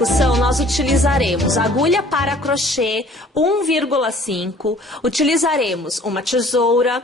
execução, nós utilizaremos agulha para crochê 1,5, utilizaremos uma tesoura,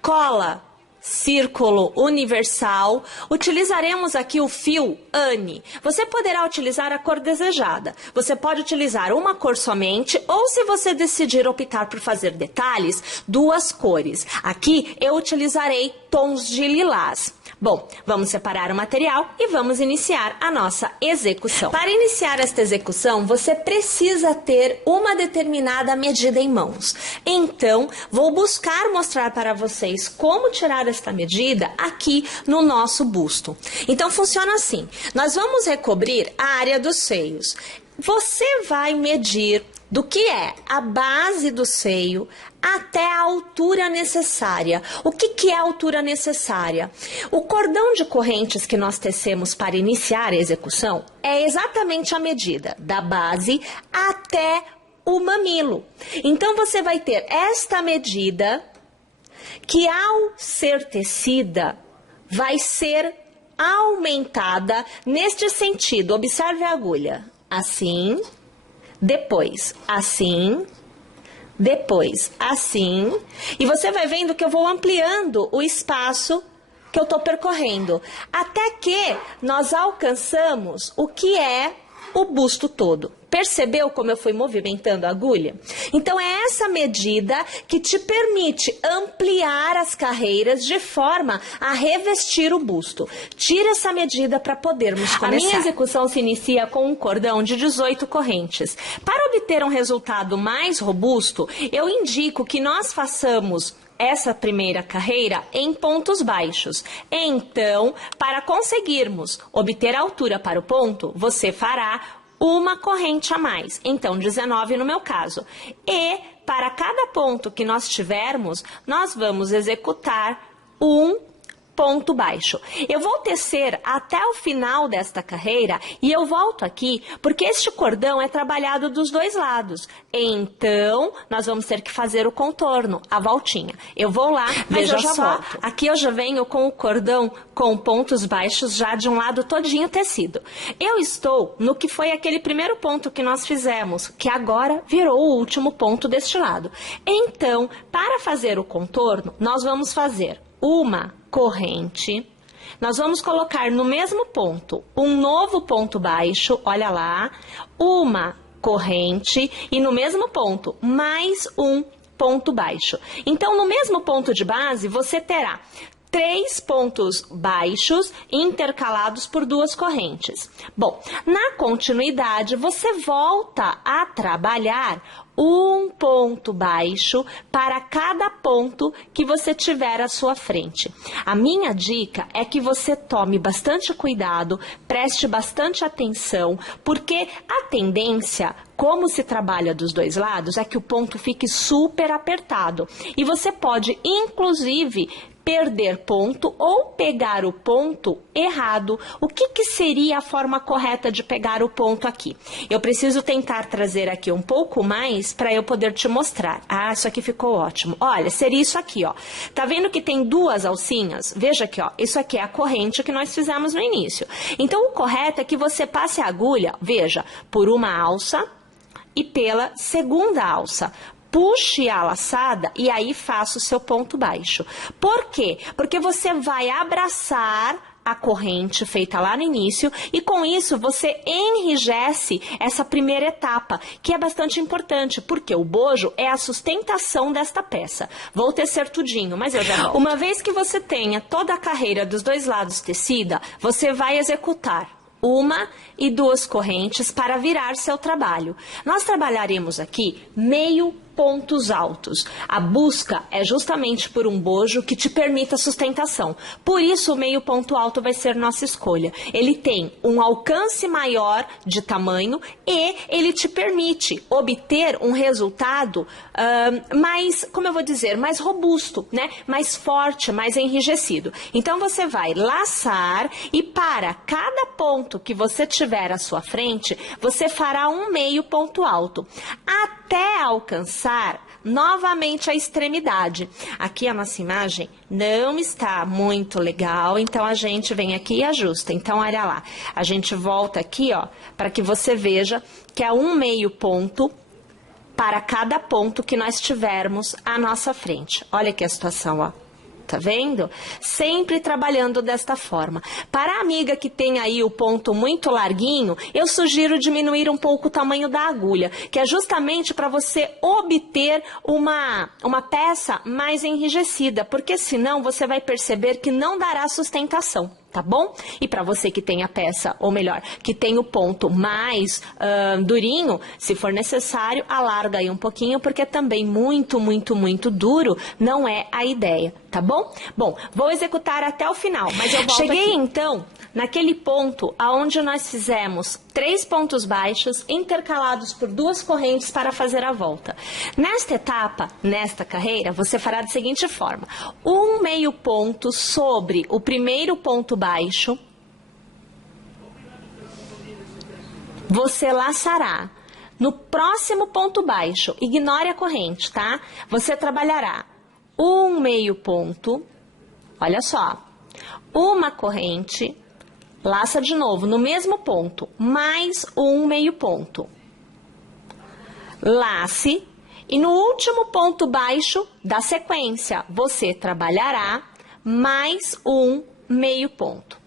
cola círculo universal, utilizaremos aqui o fio Anne. Você poderá utilizar a cor desejada. Você pode utilizar uma cor somente ou, se você decidir optar por fazer detalhes, duas cores. Aqui eu utilizarei tons de lilás. Bom, vamos separar o material e vamos iniciar a nossa execução. Para iniciar esta execução, você precisa ter uma determinada medida em mãos. Então, vou buscar mostrar para vocês como tirar esta medida aqui no nosso busto. Então, funciona assim. Nós vamos recobrir a área dos seios. Você vai medir do que é a base do seio até a altura necessária. O que é a altura necessária? O cordão de correntes que nós tecemos para iniciar a execução é exatamente a medida da base até o mamilo. Então, você vai ter esta medida que, ao ser tecida, vai ser aumentada neste sentido. Observe a agulha. Assim, depois assim, depois assim, e você vai vendo que eu vou ampliando o espaço que eu estou percorrendo, até que nós alcançamos o que é o busto todo. Percebeu como eu fui movimentando a agulha? Então, é essa medida que te permite ampliar as carreiras de forma a revestir o busto. Tira essa medida para podermos começar. A minha execução se inicia com um cordão de 18 correntes. Para obter um resultado mais robusto, eu indico que nós façamos essa primeira carreira em pontos baixos. Então, para conseguirmos obter a altura para o ponto, você fará uma corrente a mais, então 19 no meu caso. E para cada ponto que nós tivermos, nós vamos executar um ponto baixo. Eu vou tecer até o final desta carreira e eu volto aqui porque este cordão é trabalhado dos dois lados. Então, nós vamos ter que fazer o contorno, a voltinha. Eu vou lá, mas eu já volto. Aqui eu já venho com o cordão com pontos baixos já de um lado todinho tecido. Eu estou no que foi aquele primeiro ponto que nós fizemos, que agora virou o último ponto deste lado. Então, para fazer o contorno, nós vamos fazer uma corrente, nós vamos colocar no mesmo ponto um novo ponto baixo, olha lá, uma corrente e no mesmo ponto mais um ponto baixo. Então, no mesmo ponto de base, você terá 3 pontos baixos intercalados por 2 correntes. Bom, na continuidade, você volta a trabalhar um ponto baixo para cada ponto que você tiver à sua frente. A minha dica é que você tome bastante cuidado, preste bastante atenção, porque a tendência, como se trabalha dos dois lados, é que o ponto fique super apertado. E você pode, inclusive, perder ponto ou pegar o ponto errado. O que seria a forma correta de pegar o ponto aqui? Eu preciso tentar trazer aqui um pouco mais para eu poder te mostrar. Ah, isso aqui ficou ótimo. Olha, seria isso aqui, ó. Tá vendo que tem 2 alcinhas? Veja aqui, ó. Isso aqui é a corrente que nós fizemos no início. Então, o correto é que você passe a agulha, veja, por uma alça e pela segunda alça. Puxe a laçada e aí faça o seu ponto baixo. Por quê? Porque você vai abraçar a corrente feita lá no início e com isso você enrijece essa primeira etapa, que é bastante importante, porque o bojo é a sustentação desta peça. Vou tecer tudinho, mas eu já volto. Uma vez que você tenha toda a carreira dos dois lados tecida, você vai executar 1 e 2 correntes para virar seu trabalho. Nós trabalharemos aqui meio pontos altos. A busca é justamente por um bojo que te permita sustentação. Por isso, o meio ponto alto vai ser nossa escolha. Ele tem um alcance maior de tamanho e ele te permite obter um resultado mais, como eu vou dizer, mais robusto, né? Mais forte, mais enrijecido. Então, você vai laçar e para cada ponto que você tiver à sua frente, você fará um meio ponto alto. Até alcançar novamente a extremidade. Aqui a nossa imagem não está muito legal, então a gente vem aqui e ajusta. Então, olha lá, a gente volta aqui, ó, para que você veja que é 1/2 ponto para cada ponto que nós tivermos à nossa frente. Olha aqui a situação, ó. Tá vendo? Sempre trabalhando desta forma. Para a amiga que tem aí o ponto muito larguinho, eu sugiro diminuir um pouco o tamanho da agulha, que é justamente para você obter uma peça mais enrijecida, porque senão você vai perceber que não dará sustentação. Tá bom? E para você que tem a peça, ou melhor, que tem o ponto mais durinho, se for necessário, alarga aí um pouquinho, porque também muito duro não é a ideia, tá bom? Bom, vou executar até o final, mas eu volto Cheguei aqui. Então naquele ponto aonde nós fizemos 3 pontos baixos intercalados por 2 correntes para fazer a volta. Nesta etapa, nesta carreira, você fará da seguinte forma: 1/2 ponto sobre o primeiro ponto baixo, você laçará no próximo ponto baixo, ignore a corrente, tá? Você trabalhará 1/2 ponto, olha só, uma corrente, laça de novo no mesmo ponto, mais 1/2 ponto. Lace e no último ponto baixo da sequência, você trabalhará mais 1/2 ponto.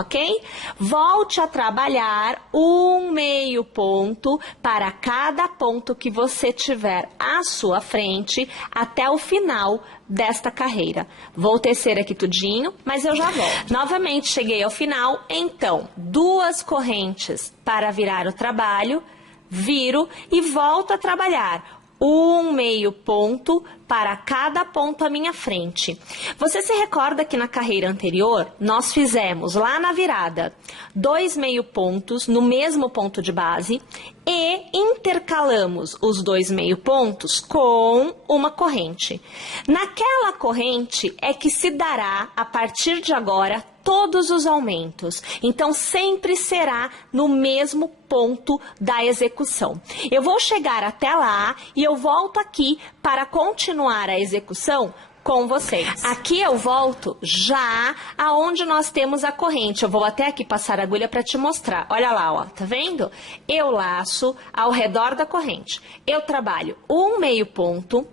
Ok? Volte a trabalhar 1/2 ponto para cada ponto que você tiver à sua frente até o final desta carreira. Vou tecer aqui tudinho, mas eu já volto. Novamente cheguei ao final, então 2 correntes para virar o trabalho, viro e volto a trabalhar 1/2 ponto para cada ponto à minha frente. Você se recorda que na carreira anterior, nós fizemos lá na virada 2/2 pontos no mesmo ponto de base e intercalamos os 2/2 pontos com uma corrente. Naquela corrente é que se dará, a partir de agora, todos os aumentos. Então, sempre será no mesmo ponto da execução. Eu vou chegar até lá e eu volto aqui para continuar a execução com vocês. Aqui eu volto já aonde nós temos a corrente. Eu vou até aqui passar a agulha para te mostrar. Olha lá, ó, tá vendo? Eu laço ao redor da corrente. Eu trabalho 1/2 ponto,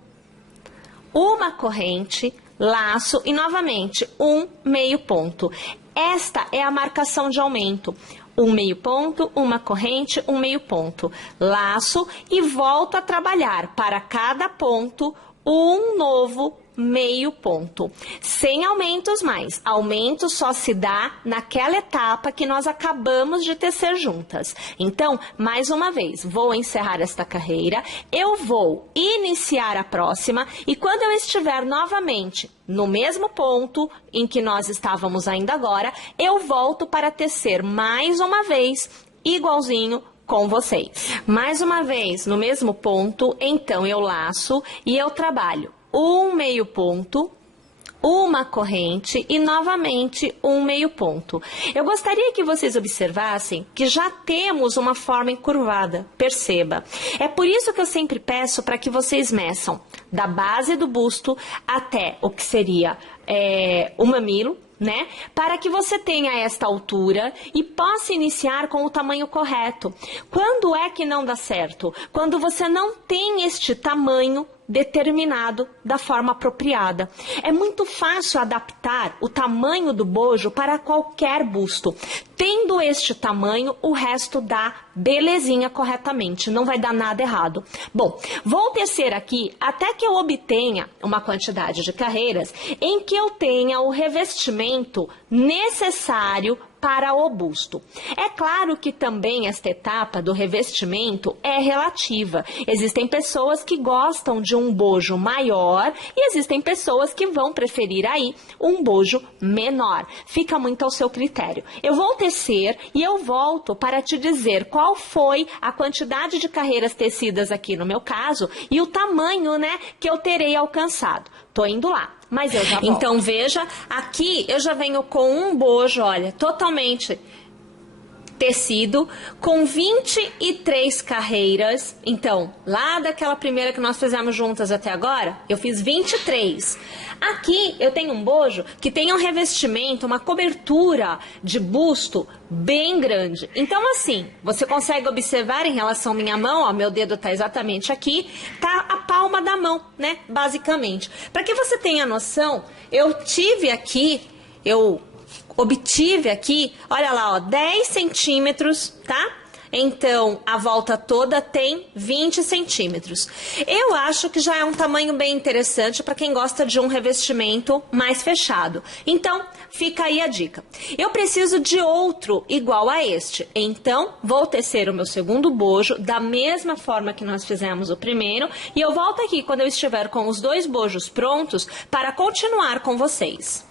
uma corrente, laço e novamente 1/2 ponto. Esta é a marcação de aumento. 1/2 ponto, uma corrente, 1/2 ponto. Laço e volto a trabalhar para cada ponto um novo 1/2 ponto. Sem aumentos mais. Aumento só se dá naquela etapa que nós acabamos de tecer juntas. Então, mais uma vez, vou encerrar esta carreira, eu vou iniciar a próxima e quando eu estiver novamente no mesmo ponto em que nós estávamos ainda agora, eu volto para tecer mais uma vez, igualzinho com vocês. Mais uma vez, no mesmo ponto, então eu laço e eu trabalho 1/2 ponto, uma corrente e novamente 1/2 ponto. Eu gostaria que vocês observassem que já temos uma forma encurvada, perceba. É por isso que eu sempre peço para que vocês meçam da base do busto até o que seria o mamilo, né? Para que você tenha esta altura e possa iniciar com o tamanho correto. Quando é que não dá certo? Quando você não tem este tamanho determinado da forma apropriada. É muito fácil adaptar o tamanho do bojo para qualquer busto. Tendo este tamanho, o resto dá belezinha corretamente, não vai dar nada errado. Bom, vou tecer aqui até que eu obtenha uma quantidade de carreiras em que eu tenha o revestimento necessário para o busto. É claro que também esta etapa do revestimento é relativa. Existem pessoas que gostam de um bojo maior e existem pessoas que vão preferir aí um bojo menor. Fica muito ao seu critério. Eu vou tecer e eu volto para te dizer qual foi a quantidade de carreiras tecidas aqui no meu caso e o tamanho, né, que eu terei alcançado. Tô indo lá, mas eu já volto. Então, veja, aqui eu já venho com um bojo, olha, totalmente tecido com 23 carreiras. Então, lá daquela primeira que nós fizemos juntas até agora, eu fiz 23. Aqui eu tenho um bojo que tem um revestimento, uma cobertura de busto bem grande. Então, assim, você consegue observar em relação à minha mão, ó, meu dedo tá exatamente aqui, tá a palma da mão, né, basicamente. Para que você tenha noção, eu obtive aqui, olha lá, ó, 10 centímetros, tá? Então, a volta toda tem 20 centímetros. Eu acho que já é um tamanho bem interessante para quem gosta de um revestimento mais fechado. Então, fica aí a dica. Eu preciso de outro igual a este. Então, vou tecer o meu segundo bojo da mesma forma que nós fizemos o primeiro. E eu volto aqui quando eu estiver com os 2 bojos prontos para continuar com vocês.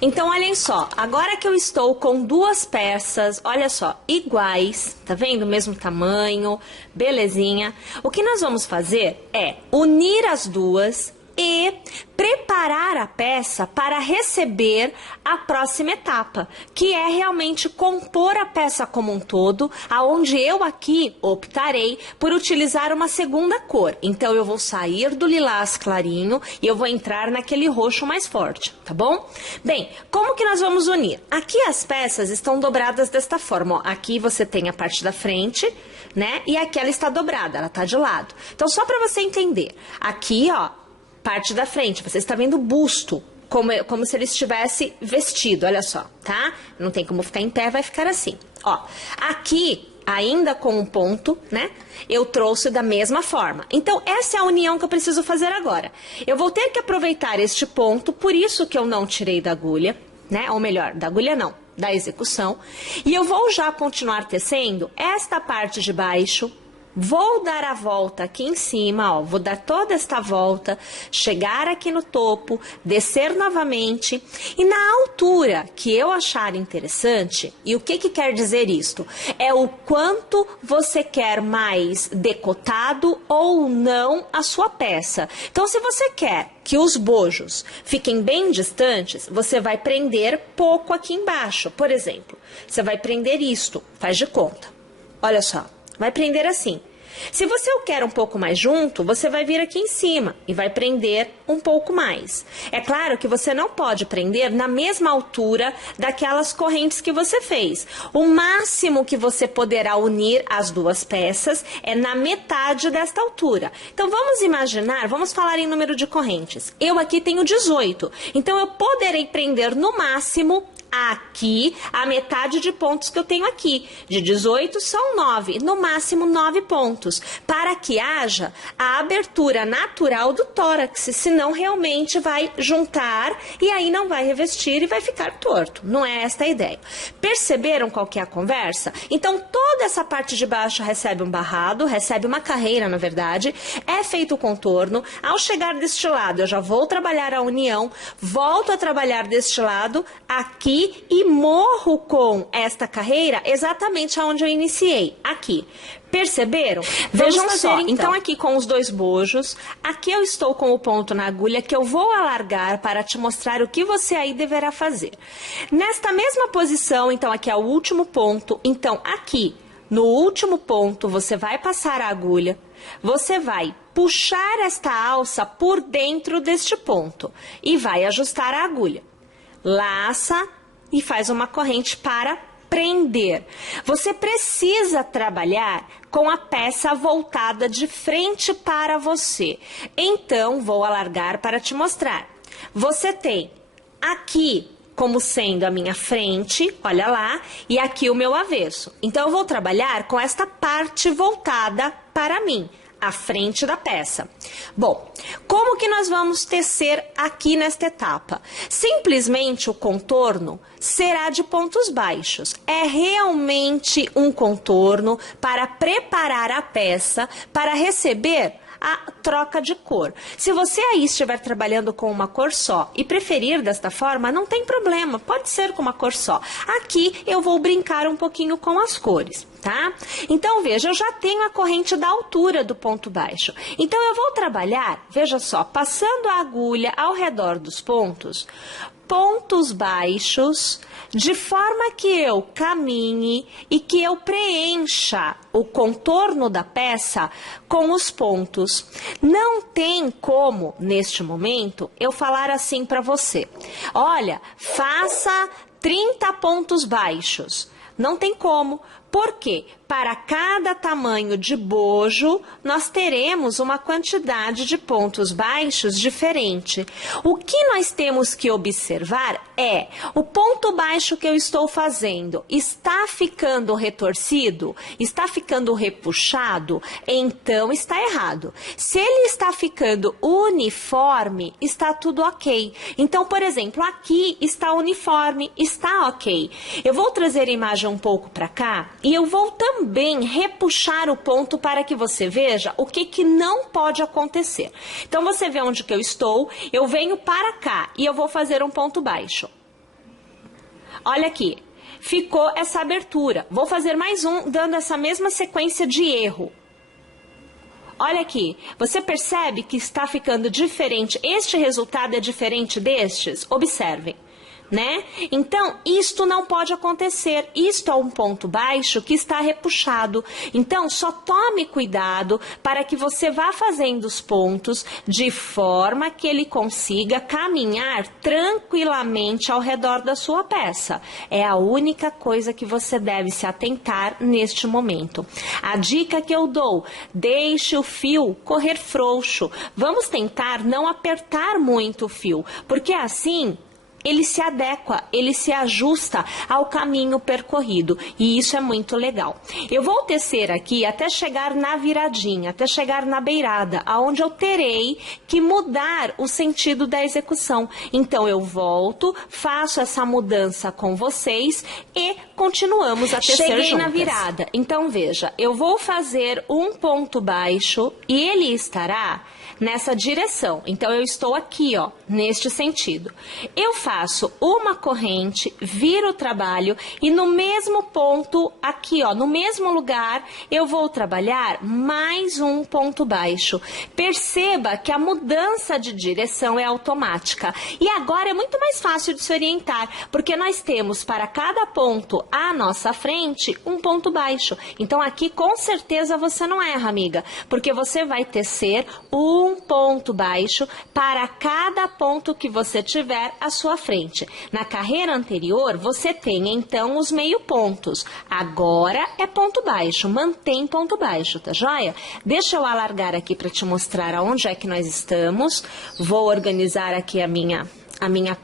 Então, olhem só, agora que eu estou com 2 peças, olha só, iguais, tá vendo? Mesmo tamanho, belezinha. O que nós vamos fazer é unir as duas e preparar a peça para receber a próxima etapa, que é realmente compor a peça como um todo, aonde eu aqui optarei por utilizar uma segunda cor. Então, eu vou sair do lilás clarinho e eu vou entrar naquele roxo mais forte, tá bom? Bem, como que nós vamos unir? Aqui as peças estão dobradas desta forma, ó. Aqui você tem a parte da frente, né? E aqui ela está dobrada, ela tá de lado. Então, só para você entender, aqui, ó, parte da frente, você está vendo o busto, como se ele estivesse vestido, olha só, tá? Não tem como ficar em pé, vai ficar assim. Ó, aqui, ainda com um ponto, né? Eu trouxe da mesma forma. Então, essa é a união que eu preciso fazer agora. Eu vou ter que aproveitar este ponto, por isso que eu não tirei da agulha, né? Ou melhor, da agulha não, da execução. E eu vou já continuar tecendo esta parte de baixo. Vou dar a volta aqui em cima, ó, vou dar toda esta volta, chegar aqui no topo, descer novamente e na altura que eu achar interessante, e o que quer dizer isto? É o quanto você quer mais decotado ou não a sua peça. Então, se você quer que os bojos fiquem bem distantes, você vai prender pouco aqui embaixo. Por exemplo, você vai prender isto, faz de conta. Olha só. Vai prender assim. Se você o quer um pouco mais junto, você vai vir aqui em cima e vai prender um pouco mais. É claro que você não pode prender na mesma altura daquelas correntes que você fez. O máximo que você poderá unir as 2 peças é na metade desta altura. Então, vamos imaginar, vamos falar em número de correntes. Eu aqui tenho 18, então eu poderei prender no máximo aqui a metade de pontos que eu tenho aqui. De 18 são 9, no máximo 9 pontos, para que haja a abertura natural do tórax, senão realmente vai juntar e aí não vai revestir e vai ficar torto. Não é esta a ideia. Perceberam qual que é a conversa? Então, toda essa parte de baixo recebe um barrado, recebe uma carreira, na verdade, é feito o contorno. Ao chegar deste lado, eu já vou trabalhar a união, volto a trabalhar deste lado, aqui, e morro com esta carreira exatamente aonde eu iniciei, aqui. Perceberam? Vejam só, então aqui com os 2 bojos, aqui eu estou com o ponto na agulha que eu vou alargar para te mostrar o que você aí deverá fazer. Nesta mesma posição, então aqui é o último ponto, então aqui no último ponto você vai passar a agulha, você vai puxar esta alça por dentro deste ponto e vai ajustar a agulha. Laça e faz uma corrente para prender. Você precisa trabalhar com a peça voltada de frente para você. Então, vou alargar para te mostrar. Você tem aqui como sendo a minha frente, olha lá, e aqui o meu avesso. Então, eu vou trabalhar com esta parte voltada para mim, a frente da peça. Bom, como que nós vamos tecer aqui nesta etapa? Simplesmente o contorno será de pontos baixos. É realmente um contorno para preparar a peça para receber a troca de cor. Se você aí estiver trabalhando com uma cor só e preferir desta forma, não tem problema, pode ser com uma cor só. Aqui eu vou brincar um pouquinho com as cores. tá? Então, veja, eu já tenho a corrente da altura do ponto baixo. Então, eu vou trabalhar, veja só, passando a agulha ao redor dos pontos baixos, de forma que eu caminhe e que eu preencha o contorno da peça com os pontos. Não tem como, neste momento, eu falar assim para você: olha, faça 30 pontos baixos. Não tem como. Por quê? Para cada tamanho de bojo, nós teremos uma quantidade de pontos baixos diferente. O que nós temos que observar é, o ponto baixo que eu estou fazendo está ficando retorcido? Está ficando repuxado? Então está errado. Se ele está ficando uniforme, está tudo ok. Então, por exemplo, aqui está uniforme, está ok. Eu vou trazer a imagem um pouco para cá e eu vou também repuxar o ponto para que você veja o que não pode acontecer. Então, você vê onde que eu venho para cá e eu vou fazer um ponto baixo. Olha aqui, ficou essa abertura. Vou fazer mais um, dando essa mesma sequência de erro. Olha aqui, você percebe que está ficando diferente? Este resultado é diferente destes? Observem. Né? Então, isto não pode acontecer. Isto é um ponto baixo que está repuxado. Então, só tome cuidado para que você vá fazendo os pontos de forma que ele consiga caminhar tranquilamente ao redor da sua peça. É a única coisa que você deve se atentar neste momento. A dica que eu dou: deixe o fio correr frouxo. Vamos tentar não apertar muito o fio, porque assim ele se adequa, ele se ajusta ao caminho percorrido, e isso é muito legal. Eu vou tecer aqui até chegar na viradinha, até chegar na beirada, aonde eu terei que mudar o sentido da execução. Então, eu volto, faço essa mudança com vocês e continuamos a tecer juntas. Cheguei na virada, então veja, eu vou fazer um ponto baixo e ele estará nessa direção. Então, eu estou aqui, ó, neste sentido. Eu faço uma corrente, viro o trabalho e no mesmo ponto, aqui, ó, no mesmo lugar, eu vou trabalhar mais um ponto baixo. Perceba que a mudança de direção é automática. E agora é muito mais fácil de se orientar, porque nós temos para cada ponto à nossa frente um ponto baixo. Então, aqui, com certeza, você não erra, amiga, porque você vai tecer um ponto baixo para cada ponto que você tiver à sua frente. Na carreira anterior, você tem, então, os meio pontos. Agora é ponto baixo, mantém ponto baixo, tá joia? Deixa eu alargar aqui para te mostrar aonde é que nós estamos. Vou organizar aqui a minha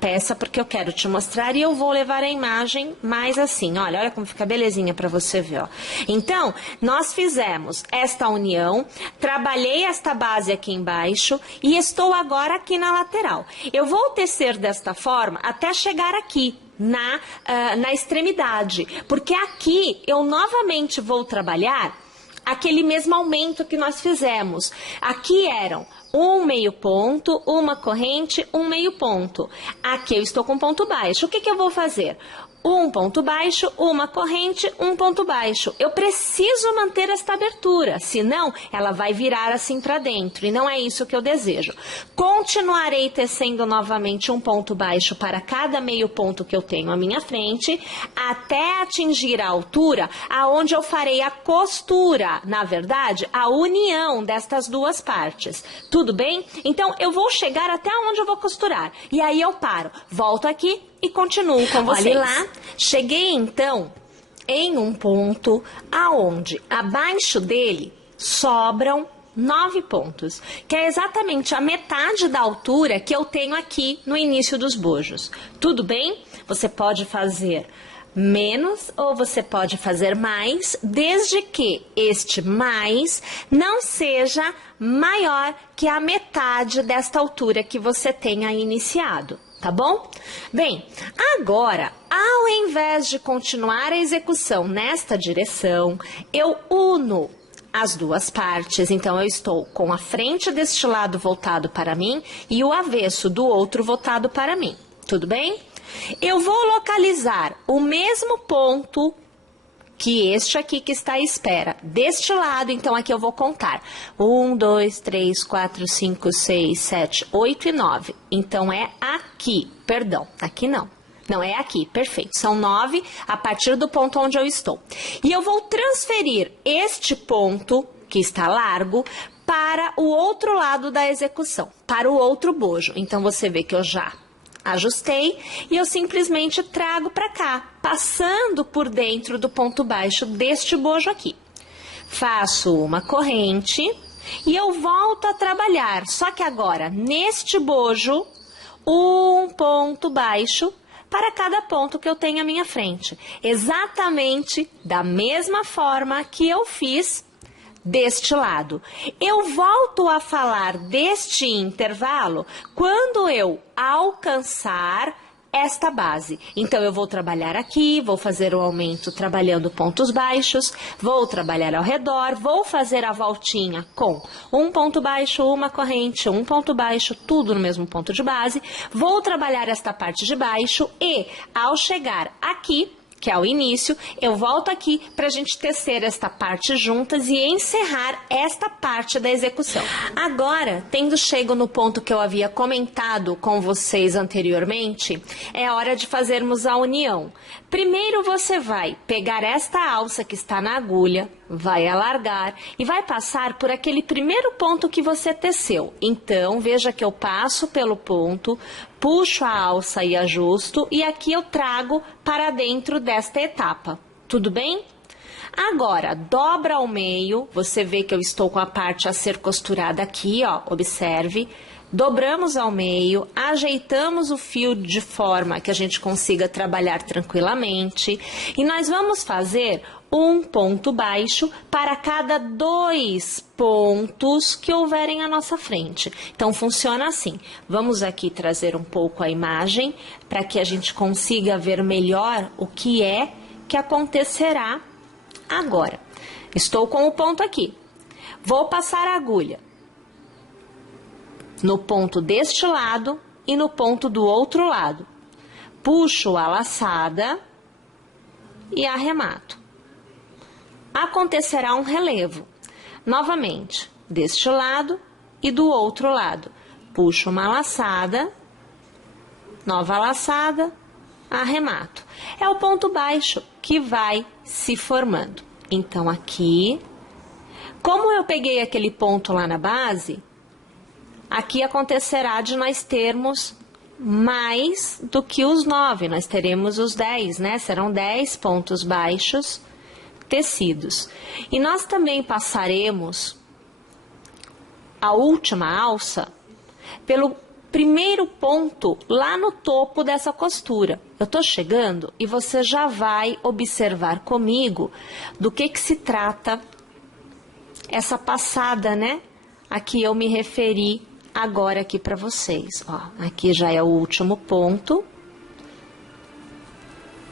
peça, porque eu quero te mostrar, e eu vou levar a imagem mais assim, olha como fica belezinha para você ver, ó. Então, nós fizemos esta união, trabalhei esta base aqui embaixo e estou agora aqui na lateral. Eu vou tecer desta forma até chegar aqui, na extremidade, porque aqui eu novamente vou trabalhar aquele mesmo aumento que nós fizemos. Aqui eram um meio ponto, uma corrente, um meio ponto. Aqui eu estou com ponto baixo. O que eu vou fazer? Um ponto baixo, uma corrente, um ponto baixo. Eu preciso manter esta abertura, senão ela vai virar assim para dentro, e não é isso que eu desejo. Continuarei tecendo novamente um ponto baixo para cada meio ponto que eu tenho à minha frente, até atingir a altura aonde eu farei a costura, na verdade, a união destas duas partes. Tudo bem? Então, eu vou chegar até onde eu vou costurar, e aí eu paro, volto aqui e continuo com vocês. Olha lá, cheguei então em um ponto aonde abaixo dele sobram 9 pontos, que é exatamente a metade da altura que eu tenho aqui no início dos bojos. Tudo bem? Você pode fazer menos ou você pode fazer mais, desde que este mais não seja maior que a metade desta altura que você tenha iniciado. Tá bom? Bem, agora, ao invés de continuar a execução nesta direção, eu uno as duas partes. Então, eu estou com a frente deste lado voltado para mim e o avesso do outro voltado para mim. Tudo bem? Eu vou localizar o mesmo ponto que este aqui que está à espera. Deste lado, então, aqui eu vou contar. 1, 2, 3, 4, 5, 6, 7, 8 e 9. Então, é aqui. Perdão, aqui não. Não, é aqui, perfeito. São 9 a partir do ponto onde eu estou. E eu vou transferir este ponto, que está largo, para o outro lado da execução, para o outro bojo. Então, você vê que eu já ajustei e eu simplesmente trago para cá, passando por dentro do ponto baixo deste bojo aqui. Faço uma corrente e eu volto a trabalhar, só que agora, neste bojo, um ponto baixo para cada ponto que eu tenho à minha frente. Exatamente da mesma forma que eu fiz deste lado. Eu volto a falar deste intervalo quando eu alcançar esta base. Então, eu vou trabalhar aqui, vou fazer o aumento trabalhando pontos baixos, vou trabalhar ao redor, vou fazer a voltinha com um ponto baixo, uma corrente, um ponto baixo, tudo no mesmo ponto de base, vou trabalhar esta parte de baixo e, ao chegar aqui, que é o início, eu volto aqui para a gente tecer esta parte juntas e encerrar esta parte da execução. Agora, tendo chego no ponto que eu havia comentado com vocês anteriormente, é hora de fazermos a união. Primeiro você vai pegar esta alça que está na agulha, vai alargar e vai passar por aquele primeiro ponto que você teceu. Então, veja que eu passo pelo ponto, puxo a alça e ajusto, e aqui eu trago para dentro desta etapa. Tudo bem? Agora, dobra ao meio, você vê que eu estou com a parte a ser costurada aqui, ó, observe. Dobramos ao meio, ajeitamos o fio de forma que a gente consiga trabalhar tranquilamente. E nós vamos fazer um ponto baixo para cada 2 pontos que houverem à nossa frente. Então, funciona assim. Vamos aqui trazer um pouco a imagem para que a gente consiga ver melhor o que é que acontecerá agora. Estou com o ponto aqui. Vou passar a agulha no ponto deste lado e no ponto do outro lado. Puxo a laçada e arremato. Acontecerá um relevo. Novamente, deste lado e do outro lado. Puxo uma laçada, nova laçada, arremato. É o ponto baixo que vai se formando. Então, aqui, como eu peguei aquele ponto lá na base, aqui acontecerá de nós termos mais do que os 9, nós teremos os 10, né? Serão 10 pontos baixos tecidos. E nós também passaremos a última alça pelo primeiro ponto lá no topo dessa costura. Eu tô chegando e você já vai observar comigo do que se trata essa passada, né? A que eu me referi agora aqui para vocês. Ó, aqui já é o último ponto.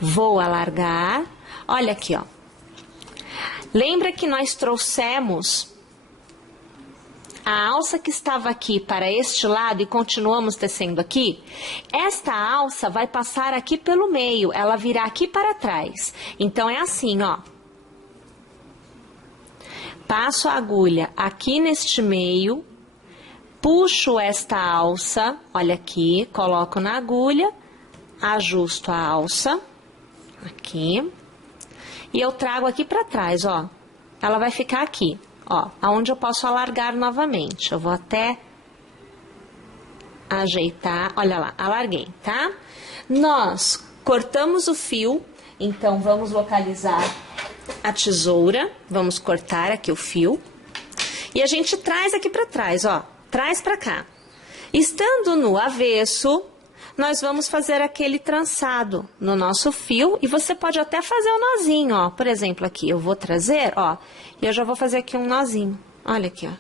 Vou alargar. Olha aqui, ó. Lembra que nós trouxemos a alça que estava aqui para este lado e continuamos tecendo aqui? Esta alça vai passar aqui pelo meio, ela virá aqui para trás. Então, é assim, ó. Passo a agulha aqui neste meio, puxo esta alça, olha aqui, coloco na agulha, ajusto a alça, aqui, e eu trago aqui para trás, ó. Ela vai ficar aqui, ó, aonde eu posso alargar novamente. Eu vou até ajeitar, olha lá, alarguei, tá? Nós cortamos o fio, então vamos localizar a tesoura, vamos cortar aqui o fio, e a gente traz aqui para trás, ó, traz para cá. Estando no avesso, nós vamos fazer aquele trançado no nosso fio e você pode até fazer um nozinho, ó. Por exemplo, aqui eu vou trazer, ó, e eu já vou fazer aqui um nozinho. Olha aqui, ó.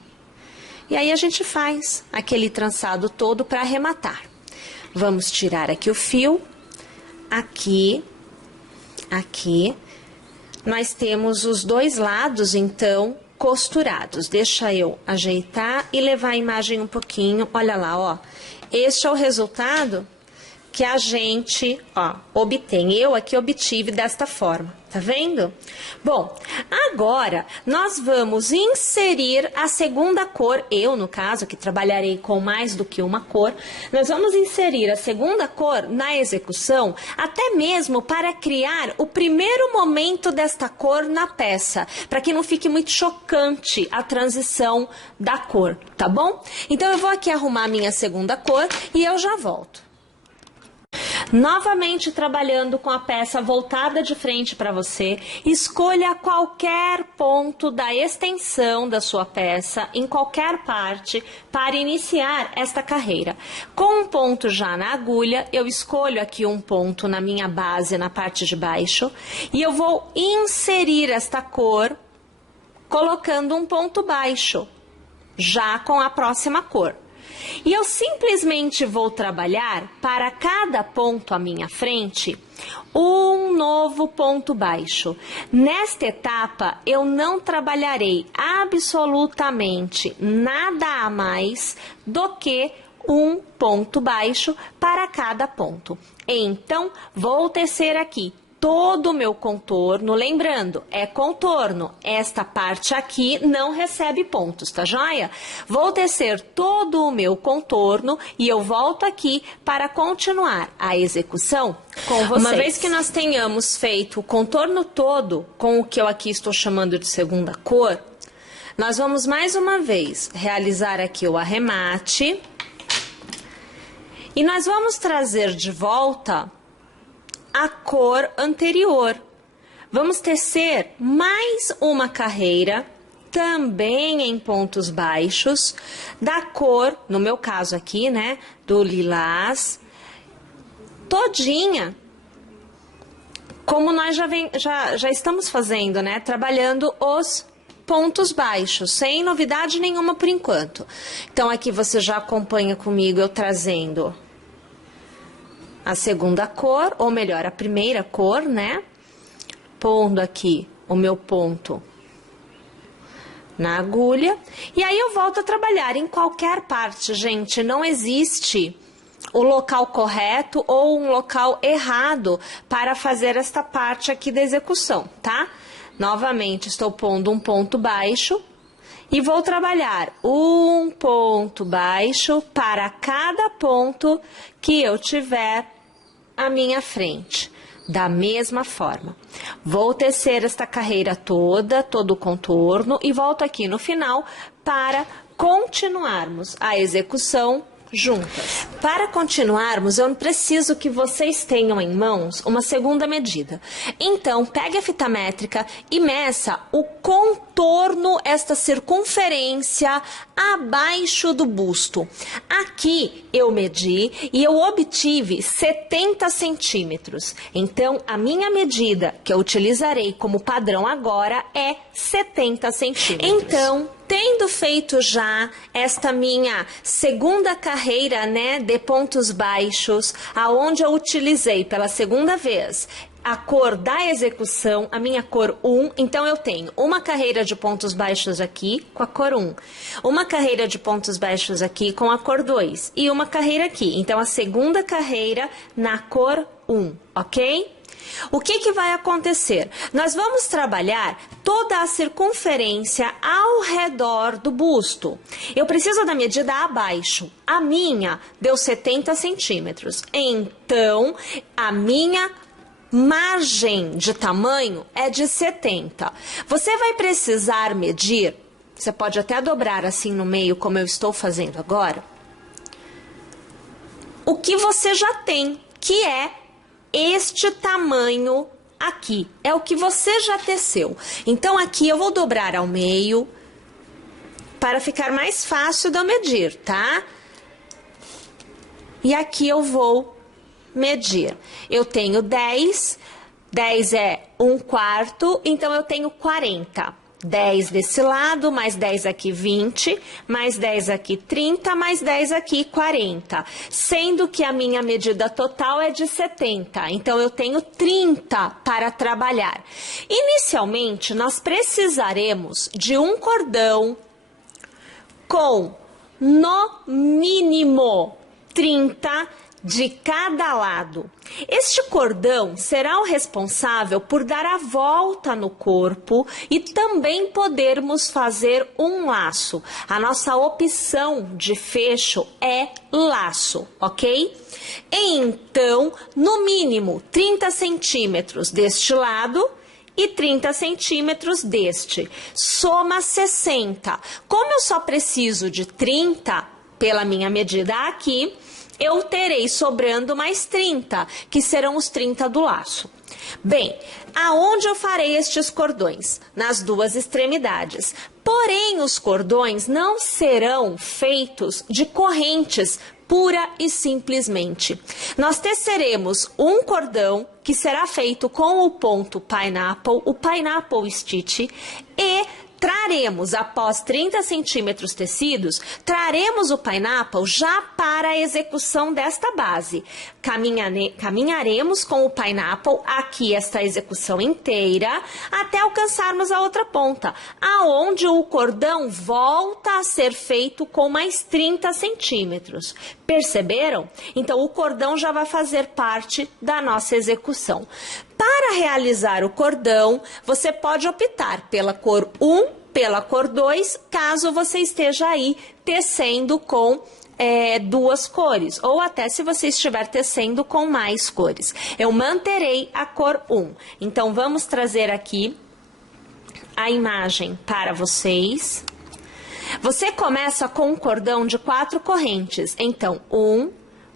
E aí a gente faz aquele trançado todo para arrematar. Vamos tirar aqui o fio, aqui, aqui. Nós temos os dois lados, então, costurados. Deixa eu ajeitar e levar a imagem um pouquinho. Olha lá, ó. Este é o resultado que a gente, ó, obtém. Eu aqui obtive desta forma, tá vendo? Bom, agora nós vamos inserir a segunda cor, eu no caso, que trabalharei com mais do que uma cor, nós vamos inserir a segunda cor na execução, até mesmo para criar o primeiro momento desta cor na peça, para que não fique muito chocante a transição da cor, tá bom? Então eu vou aqui arrumar a minha segunda cor e eu já volto. Novamente trabalhando com a peça voltada de frente para você, escolha qualquer ponto da extensão da sua peça, em qualquer parte, para iniciar esta carreira. Com um ponto já na agulha, eu escolho aqui um ponto na minha base, na parte de baixo, e eu vou inserir esta cor, colocando um ponto baixo, já com a próxima cor. E eu simplesmente vou trabalhar para cada ponto à minha frente um novo ponto baixo. Nesta etapa, eu não trabalharei absolutamente nada a mais do que um ponto baixo para cada ponto. Então, vou tecer aqui todo o meu contorno, lembrando, é contorno, esta parte aqui não recebe pontos, tá joia? Vou tecer todo o meu contorno e eu volto aqui para continuar a execução com vocês. Uma vez que nós tenhamos feito o contorno todo com o que eu aqui estou chamando de segunda cor, nós vamos mais uma vez realizar aqui o arremate e nós vamos trazer de volta a cor anterior. Vamos tecer mais uma carreira, também em pontos baixos, da cor, no meu caso aqui, né, do lilás, todinha, como nós já estamos fazendo, né, trabalhando os pontos baixos, sem novidade nenhuma por enquanto. Então, aqui você já acompanha comigo eu trazendo a segunda cor, ou melhor, a primeira cor, né? Pondo aqui o meu ponto na agulha. E aí eu volto a trabalhar em qualquer parte, gente. Não existe o local correto ou um local errado para fazer esta parte aqui da execução, tá? Novamente, estou pondo um ponto baixo. E vou trabalhar um ponto baixo para cada ponto que eu tiver à minha frente. Da mesma forma, vou tecer esta carreira toda, todo o contorno, e volto aqui no final para continuarmos a execução juntas. Para continuarmos, eu preciso que vocês tenham em mãos uma segunda medida. Então, pegue a fita métrica e meça o contorno, esta circunferência abaixo do busto. Aqui eu medi e eu obtive 70 centímetros. Então, a minha medida que eu utilizarei como padrão agora é 70 centímetros. Então, tendo feito já esta minha segunda carreira, né, de pontos baixos, aonde eu utilizei pela segunda vez a cor da execução, a minha cor 1, então eu tenho uma carreira de pontos baixos aqui com a cor 1, uma carreira de pontos baixos aqui com a cor 2 e uma carreira aqui. Então, a segunda carreira na cor 1, ok? O que vai acontecer? Nós vamos trabalhar toda a circunferência ao redor do busto. Eu preciso da medida abaixo. A minha deu 70 centímetros. Então, a minha margem de tamanho é de 70. Você vai precisar medir, você pode até dobrar assim no meio, como eu estou fazendo agora, o que você já tem, que é este tamanho aqui, é o que você já teceu. Então, aqui eu vou dobrar ao meio para ficar mais fácil de eu medir, tá? E aqui eu vou medir. Eu tenho 10, 10 é 1/4, então eu tenho 40. 10 desse lado, mais 10 aqui 20, mais 10 aqui 30, mais 10 aqui 40. Sendo que a minha medida total é de 70, então eu tenho 30 para trabalhar. Inicialmente, nós precisaremos de um cordão com, no mínimo, 30 de cada lado. Este cordão será o responsável por dar a volta no corpo e também podermos fazer um laço. A nossa opção de fecho é laço, ok? Então, no mínimo 30 centímetros deste lado e 30 centímetros deste. Soma 60. Como eu só preciso de 30, pela minha medida aqui, eu terei sobrando mais 30, que serão os 30 do laço. Bem, aonde eu farei estes cordões? Nas duas extremidades. Porém, os cordões não serão feitos de correntes, pura e simplesmente. Nós teceremos um cordão que será feito com o ponto pineapple, o pineapple stitch, e traremos, após 30 centímetros tecidos, traremos o pineapple já para a execução desta base. Caminharemos com o pineapple aqui esta execução inteira, até alcançarmos a outra ponta, aonde o cordão volta a ser feito com mais 30 centímetros. Perceberam? Então, o cordão já vai fazer parte da nossa execução. Para realizar o cordão, você pode optar pela cor 1, pela cor 2, caso você esteja aí tecendo com duas cores, ou até se você estiver tecendo com mais cores. Eu manterei a cor 1. Então, vamos trazer aqui a imagem para vocês. Você começa com um cordão de 4 correntes. Então, 1,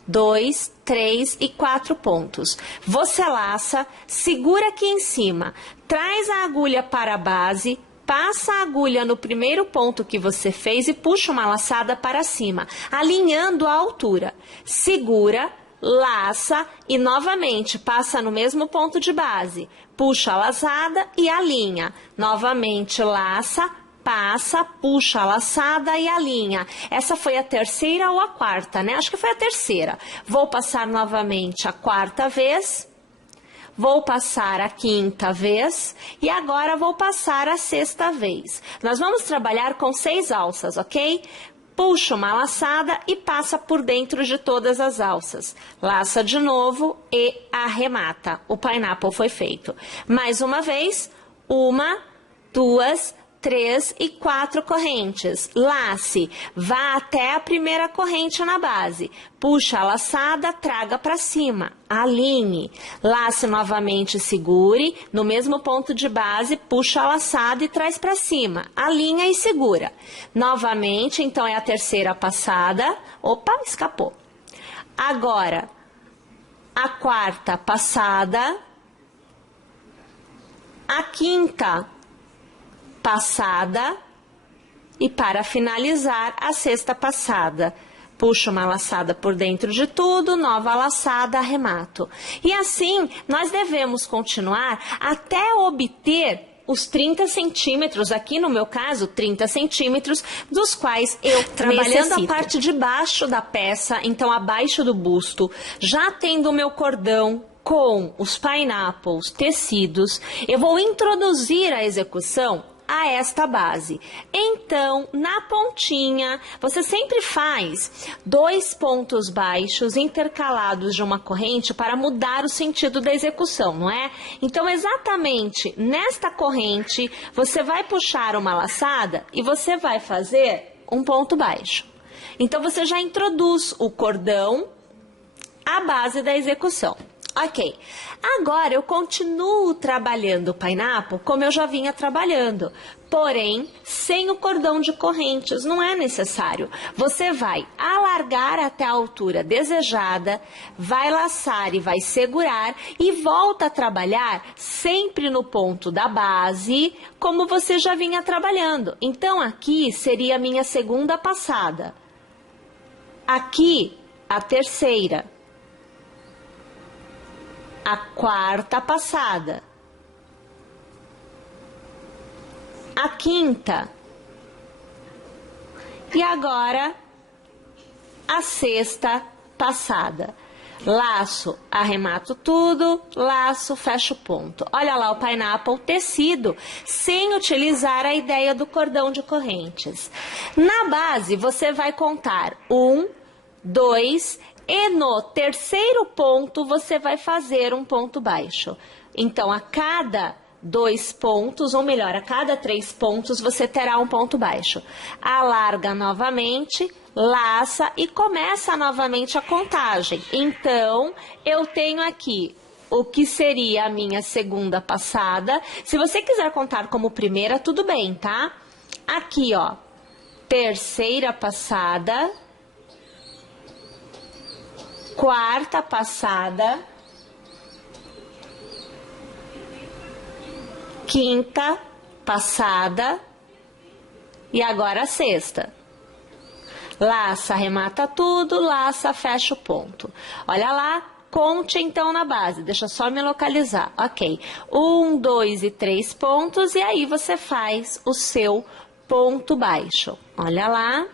2, 3 e 4 pontos. Você laça, segura aqui em cima, traz a agulha para a base, passa a agulha no primeiro ponto que você fez e puxa uma laçada para cima, alinhando a altura. Segura, laça e novamente passa no mesmo ponto de base. Puxa a laçada e alinha. Novamente laça, passa, puxa a laçada e alinha. Essa foi a terceira ou a quarta, né? Acho que foi a terceira. Vou passar novamente a quarta vez. Vou passar a quinta vez e agora vou passar a sexta vez. Nós vamos trabalhar com 6 alças, ok? Puxa uma laçada e passa por dentro de todas as alças. Laça de novo e arremata. O pineapple foi feito. Mais uma vez, 1, 2, 3 e 4 correntes. Lace, vá até a primeira corrente na base. Puxa a laçada, traga para cima. Alinhe. Lace novamente, segure. No mesmo ponto de base, puxa a laçada e traz para cima. Alinha e segura. Novamente, então é a terceira passada. Opa, escapou. Agora, a quarta passada. A quinta passada e para finalizar a sexta passada. Puxo uma laçada por dentro de tudo, nova laçada, arremato. E assim, nós devemos continuar até obter os 30 centímetros, aqui no meu caso, 30 centímetros, dos quais eu trabalhando a parte de baixo da peça, então abaixo do busto, já tendo o meu cordão com os pineapples tecidos, eu vou introduzir a execução a esta base. Então, na pontinha, você sempre faz 2 pontos baixos intercalados de uma corrente para mudar o sentido da execução, não é? Então, exatamente nesta corrente, você vai puxar uma laçada e você vai fazer um ponto baixo. Então, você já introduz o cordão à base da execução. Ok, agora eu continuo trabalhando o pineapple como eu já vinha trabalhando, porém sem o cordão de correntes, não é necessário. Você vai alargar até a altura desejada, vai laçar e vai segurar e volta a trabalhar sempre no ponto da base, como você já vinha trabalhando. Então aqui seria a minha segunda passada, aqui a terceira, a quarta passada, a quinta e agora a sexta passada. Laço, arremato tudo, laço, fecho o ponto. Olha lá o pineapple tecido, sem utilizar a ideia do cordão de correntes. Na base, você vai contar 1, 2, E no terceiro ponto, você vai fazer um ponto baixo. Então, a cada 2 pontos, ou melhor, a cada 3 pontos, você terá um ponto baixo. Alarga novamente, laça e começa novamente a contagem. Então, eu tenho aqui o que seria a minha segunda passada. Se você quiser contar como primeira, tudo bem, tá? Aqui, ó, terceira passada, quarta passada, quinta passada e agora a sexta. Laça, arremata tudo, laça, fecha o ponto. Olha lá, conte então na base, deixa só me localizar. Ok, 1, 2 e 3 pontos e aí você faz o seu ponto baixo. Olha lá.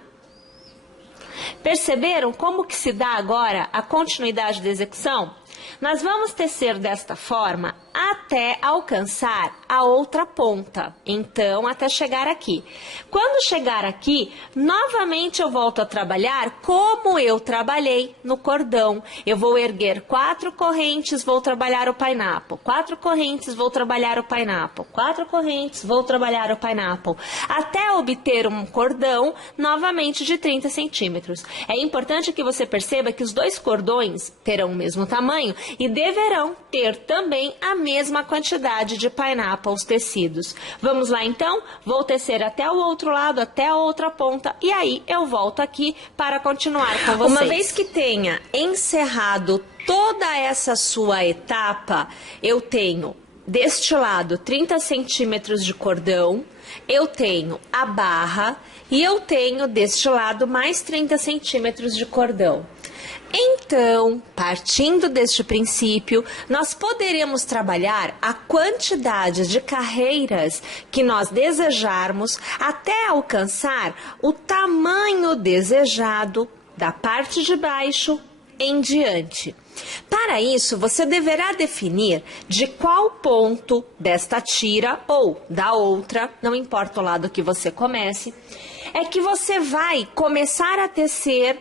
Perceberam como que se dá agora a continuidade da execução? Nós vamos tecer desta forma até alcançar a outra ponta, então até chegar aqui. Quando chegar aqui, novamente eu volto a trabalhar como eu trabalhei no cordão. Eu vou erguer 4 correntes, vou trabalhar o pineapple, 4 correntes, vou trabalhar o pineapple, 4 correntes, vou trabalhar o pineapple, até obter um cordão novamente de 30 centímetros. É importante que você perceba que os dois cordões terão o mesmo tamanho e deverão ter também a mesma quantidade de pineapples tecidos. Vamos lá então? Vou tecer até o outro lado, até a outra ponta e aí eu volto aqui para continuar com vocês. Uma vez que tenha encerrado toda essa sua etapa, eu tenho deste lado 30 centímetros de cordão, eu tenho a barra e eu tenho deste lado mais 30 centímetros de cordão. Então, partindo deste princípio, nós poderemos trabalhar a quantidade de carreiras que nós desejarmos até alcançar o tamanho desejado da parte de baixo em diante. Para isso, você deverá definir de qual ponto desta tira ou da outra, não importa o lado que você comece, é que você vai começar a tecer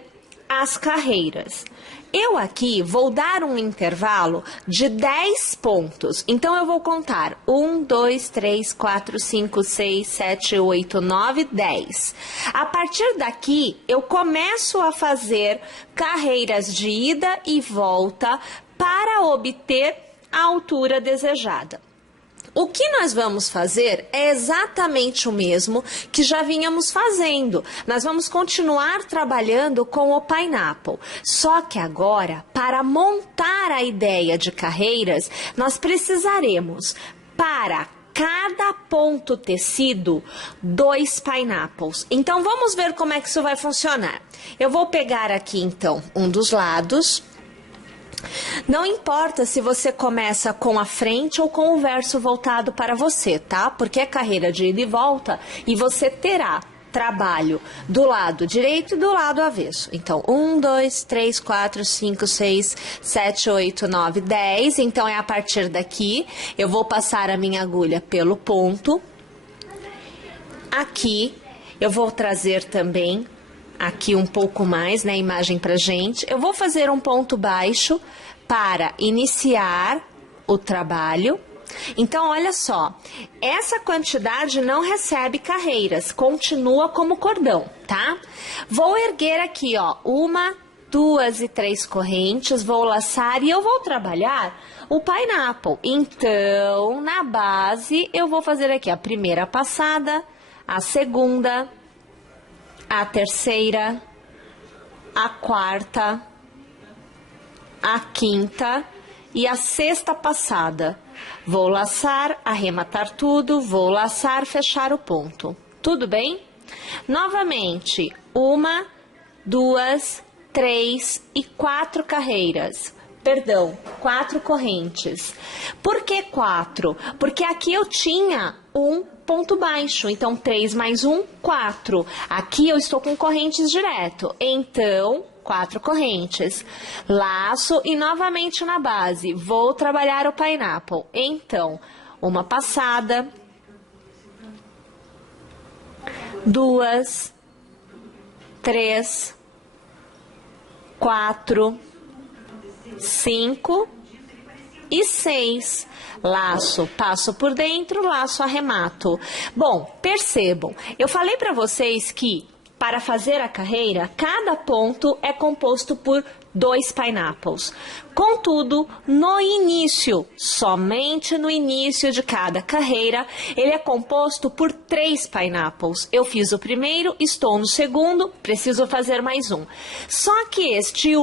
as carreiras. Eu aqui vou dar um intervalo de 10 pontos. Então, eu vou contar 1, 2, 3, 4, 5, 6, 7, 8, 9, 10. A partir daqui, eu começo a fazer carreiras de ida e volta para obter a altura desejada. O que nós vamos fazer é exatamente o mesmo que já vínhamos fazendo. Nós vamos continuar trabalhando com o pineapple. Só que agora, para montar a ideia de carreiras, nós precisaremos, para cada ponto tecido, 2 pineapples. Então, vamos ver como é que isso vai funcionar. Eu vou pegar aqui, então, um dos lados. Não importa se você começa com a frente ou com o verso voltado para você, tá? Porque é carreira de ida e volta e você terá trabalho do lado direito e do lado avesso. Então, 1, 2, 3, 4, 5, 6, 7, 8, 9, 10. Então, é a partir daqui, eu vou passar a minha agulha pelo ponto. Aqui, eu vou trazer também aqui um pouco mais, né, a imagem pra gente. Eu vou fazer um ponto baixo para iniciar o trabalho. Então, olha só, essa quantidade não recebe carreiras, continua como cordão, tá? Vou erguer aqui, ó, 1, 2 e 3 correntes, vou laçar e eu vou trabalhar o pineapple. Então, na base, eu vou fazer aqui a primeira passada, a segunda, a terceira, a quarta, a quinta e a sexta passada. Vou laçar, arrematar tudo, vou laçar, fechar o ponto. Tudo bem? Novamente, 1, 2, 3 e 4 carreiras. Perdão, 4 correntes. Por que 4? Porque aqui eu tinha um ponto baixo, então 3 mais 1, 4. Aqui eu estou com correntes direto, então 4 correntes. Laço e novamente na base, vou trabalhar o pineapple. Então, uma passada, 2, 3, 4, 5 e 6. Laço, passo por dentro, laço, arremato. Bom, percebam, eu falei para vocês que para fazer a carreira, cada ponto é composto por 2 pineapples. Contudo, no início, somente no início de cada carreira, ele é composto por 3 pineapples. Eu fiz o primeiro, estou no segundo, preciso fazer mais um. Só que este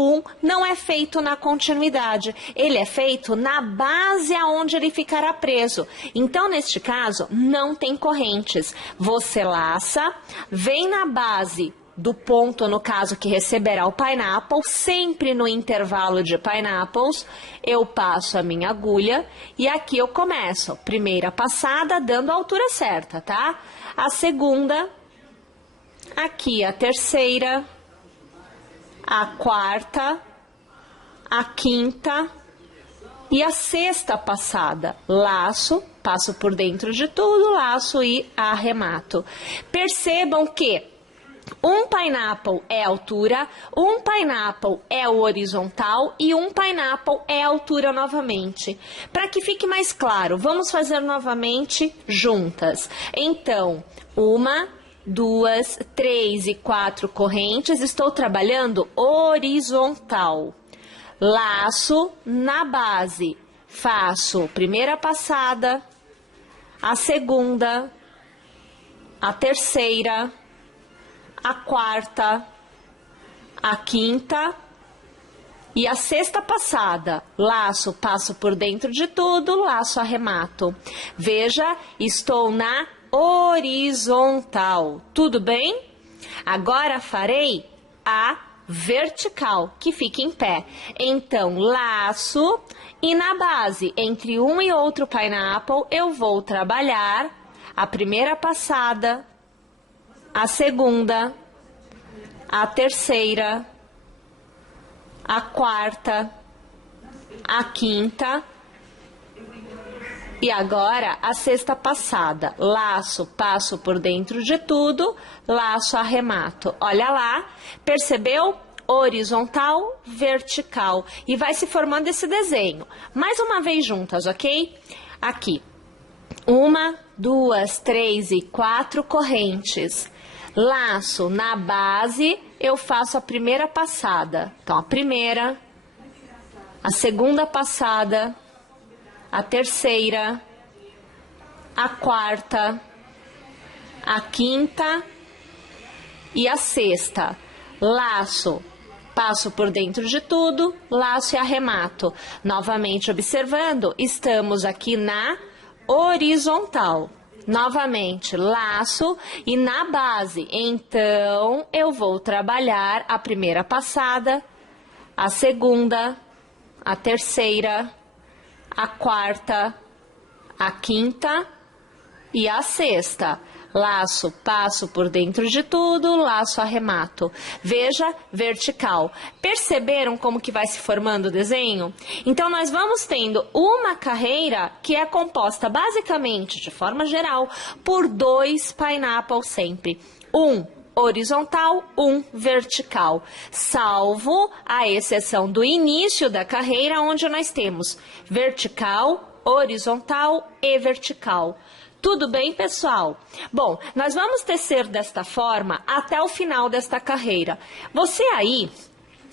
não é feito na continuidade, ele é feito na base aonde ele ficará preso. Então, neste caso, não tem correntes. Você laça, vem na base do ponto, no caso, que receberá o pineapple, sempre no intervalo de pineapples, eu passo a minha agulha e aqui eu começo. Primeira passada, dando a altura certa, tá? A segunda, aqui a terceira, a quarta, a quinta e a sexta passada. Laço, passo por dentro de tudo, laço e arremato. Percebam que um pineapple é altura, um pineapple é o horizontal e um pineapple é altura novamente. Para que fique mais claro, vamos fazer novamente juntas. Então, 1, 2, 3 e 4 correntes, estou trabalhando horizontal. Laço na base, faço primeira passada, a segunda, a terceira, a quarta, a quinta e a sexta passada. Laço, passo por dentro de tudo, laço, arremato. Veja, estou na horizontal. Tudo bem? Agora farei a vertical, que fica em pé. Então, laço e na base, entre um e outro pineapple, eu vou trabalhar a primeira passada, a segunda, a terceira, a quarta, a quinta e agora a sexta passada. Laço, passo por dentro de tudo, laço, arremato. Olha lá, percebeu? Horizontal, vertical. E vai se formando esse desenho. Mais uma vez juntas, ok? Aqui. 1, 2, 3 e 4 correntes. Laço na base, eu faço a primeira passada. Então, a primeira, a segunda passada, a terceira, a quarta, a quinta e a sexta. Laço, passo por dentro de tudo, laço e arremato. Novamente observando, estamos aqui na horizontal. Novamente, laço e na base. Então, eu vou trabalhar a primeira passada, a segunda, a terceira, a quarta, a quinta e a sexta. Laço, passo por dentro de tudo, laço, arremato. Veja, vertical. Perceberam como que vai se formando o desenho? Então, nós vamos tendo uma carreira que é composta basicamente, de forma geral, por 2 pineapples sempre. Um horizontal, um vertical, salvo a exceção do início da carreira, onde nós temos vertical, horizontal e vertical. Tudo bem, pessoal? Bom, nós vamos tecer desta forma até o final desta carreira. Você aí,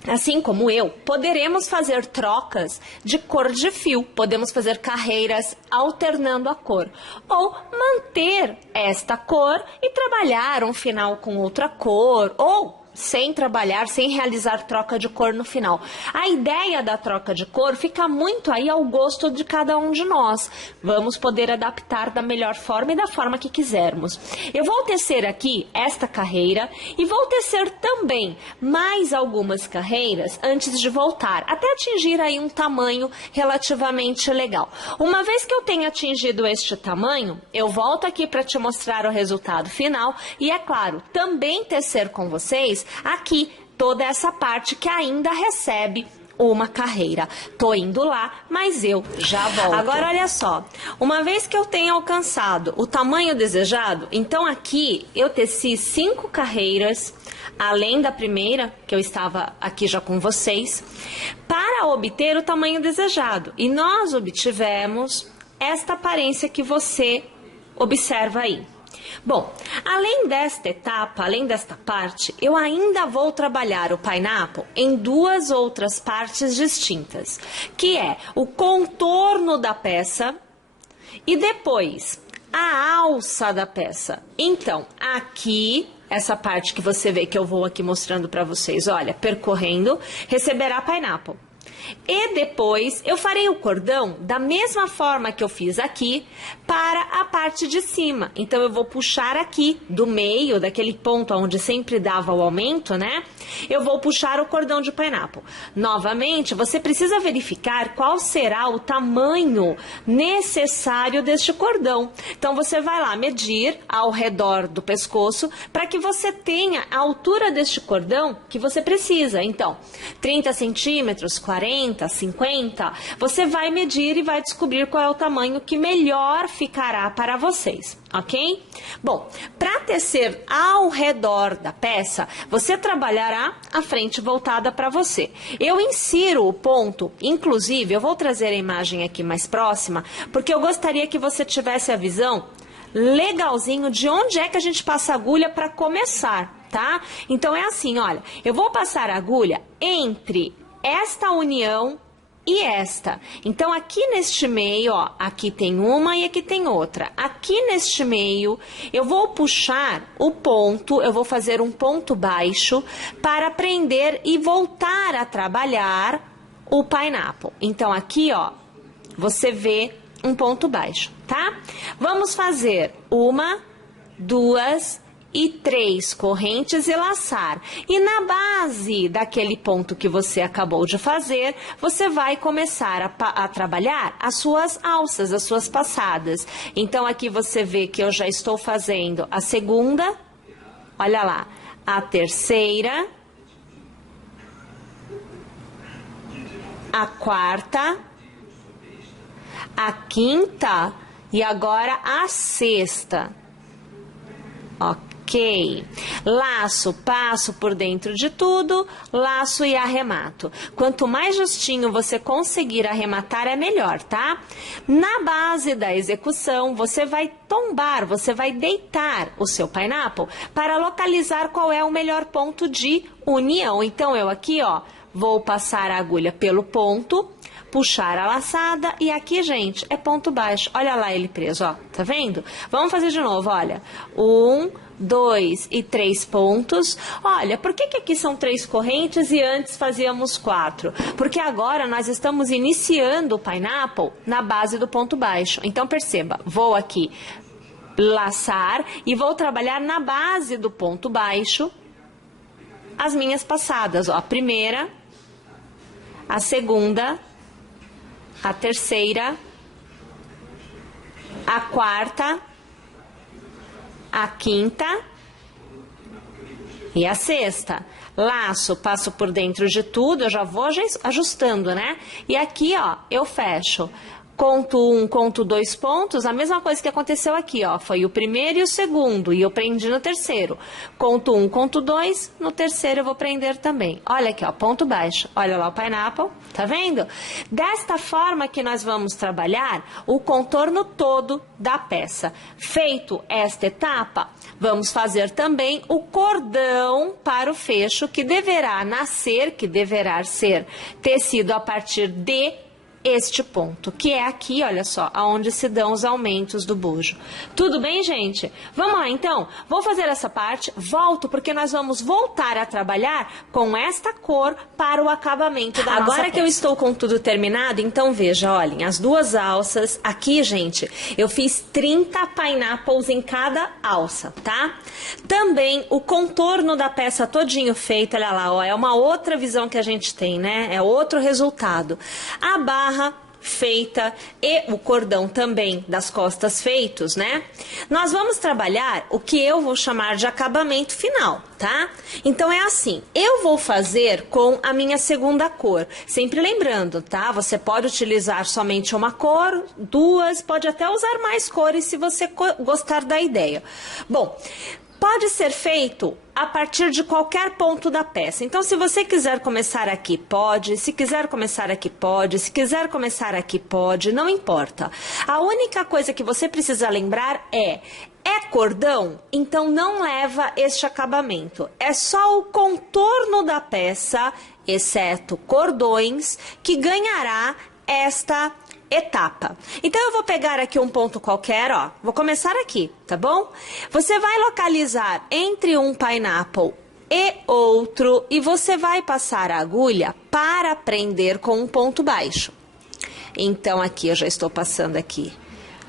assim como eu, poderemos fazer trocas de cor de fio. Podemos fazer carreiras alternando a cor. Ou manter esta cor e trabalhar um final com outra cor. Ou sem trabalhar, sem realizar troca de cor no final. A ideia da troca de cor fica muito aí ao gosto de cada um de nós. Vamos poder adaptar da melhor forma e da forma que quisermos. Eu vou tecer aqui esta carreira e vou tecer também mais algumas carreiras antes de voltar, até atingir aí um tamanho relativamente legal. Uma vez que eu tenha atingido este tamanho, eu volto aqui para te mostrar o resultado final e, é claro, também tecer com vocês aqui toda essa parte que ainda recebe uma carreira. Tô indo lá, mas eu já volto. Agora, olha só, uma vez que eu tenho alcançado o tamanho desejado, então aqui eu teci 5 carreiras além da primeira, que eu estava aqui já com vocês, para obter o tamanho desejado. E nós obtivemos esta aparência que você observa aí. Bom, além desta etapa, além desta parte, eu ainda vou trabalhar o pineapple em duas outras partes distintas, que é o contorno da peça e depois a alça da peça. Então, aqui, essa parte que você vê que eu vou aqui mostrando para vocês, olha, percorrendo, receberá pineapple. E depois eu farei o cordão da mesma forma que eu fiz aqui para a parte de cima. Então eu vou puxar aqui do meio, daquele ponto onde sempre dava o aumento, né? Eu vou puxar o cordão de pineapple. Novamente, você precisa verificar qual será o tamanho necessário deste cordão. Então você vai lá medir ao redor do pescoço para que você tenha a altura deste cordão que você precisa. Então, 30 centímetros, 40, 50, você vai medir e vai descobrir qual é o tamanho que melhor ficará para vocês, ok? Bom, para tecer ao redor da peça, você trabalhará a frente voltada para você. Eu insiro o ponto, inclusive, eu vou trazer a imagem aqui mais próxima, porque eu gostaria que você tivesse a visão legalzinho de onde é que a gente passa a agulha para começar, tá? Então é assim, olha, eu vou passar a agulha entre esta união e esta. Então, aqui neste meio, ó, aqui tem uma e aqui tem outra. Aqui neste meio, eu vou puxar o ponto, eu vou fazer um ponto baixo para prender e voltar a trabalhar o pineapple. Então, aqui, ó, você vê um ponto baixo, tá? Vamos fazer 1, 2 e 3 correntes e laçar. E na base daquele ponto que você acabou de fazer, você vai começar a trabalhar as suas alças, as suas passadas. Então, aqui você vê que eu já estou fazendo a segunda, olha lá, a terceira, a quarta, a quinta e agora a sexta. Ok, laço, passo por dentro de tudo, laço e arremato. Quanto mais justinho você conseguir arrematar, é melhor, tá? Na base da execução, você vai tombar, você vai deitar o seu pineapple para localizar qual é o melhor ponto de união. Então, eu aqui, ó, vou passar a agulha pelo ponto, puxar a laçada e aqui, gente, é ponto baixo. Olha lá ele preso, ó, tá vendo? Vamos fazer de novo, olha. 1, 2 e 3 pontos. Olha, por que aqui são 3 correntes e antes fazíamos 4? Porque agora nós estamos iniciando o pineapple na base do ponto baixo. Então, perceba, vou aqui laçar e vou trabalhar na base do ponto baixo as minhas passadas, ó. A primeira, a segunda, a terceira, a quarta, a quinta e a sexta. Laço, passo por dentro de tudo, eu já vou ajustando, né? E aqui, ó, eu fecho. Conto 1, conto 2 pontos, a mesma coisa que aconteceu aqui, ó, foi o primeiro e o segundo, e eu prendi no terceiro. Conto 1, conto 2, no terceiro eu vou prender também. Olha aqui, ó, ponto baixo, olha lá o pineapple, tá vendo? Desta forma que nós vamos trabalhar o contorno todo da peça. Feito esta etapa, vamos fazer também o cordão para o fecho, que deverá nascer, que deverá ser tecido a partir de este ponto, que é aqui, olha só, aonde se dão os aumentos do bujo. Tudo bem, gente? Vamos lá, então? Vou fazer essa parte, volto, porque nós vamos voltar a trabalhar com esta cor para o acabamento da nossa peça. Agora que eu estou com tudo terminado, então veja, olhem, as duas alças, aqui, gente, eu fiz 30 pineapples em cada alça, tá? Também o contorno da peça todinho feito, olha lá, ó, é uma outra visão que a gente tem, né? É outro resultado. A barra feita e o cordão também das costas feitos, né? Nós vamos trabalhar o que eu vou chamar de acabamento final, tá? Então é assim, eu vou fazer com a minha segunda cor, sempre lembrando, tá? Você pode utilizar somente uma cor, duas, pode até usar mais cores se você gostar da ideia. Bom, Pode ser feito a partir de qualquer ponto da peça. Então, se você quiser começar aqui, pode. Se quiser começar aqui, pode. Se quiser começar aqui, pode. Não importa. A única coisa que você precisa lembrar é cordão? Então, não leva este acabamento. É só o contorno da peça, exceto cordões, que ganhará esta etapa. Então, eu vou pegar aqui um ponto qualquer, ó. Vou começar aqui, tá bom? Você vai localizar entre um pineapple e outro e você vai passar a agulha para prender com um ponto baixo. Então, aqui eu já estou passando aqui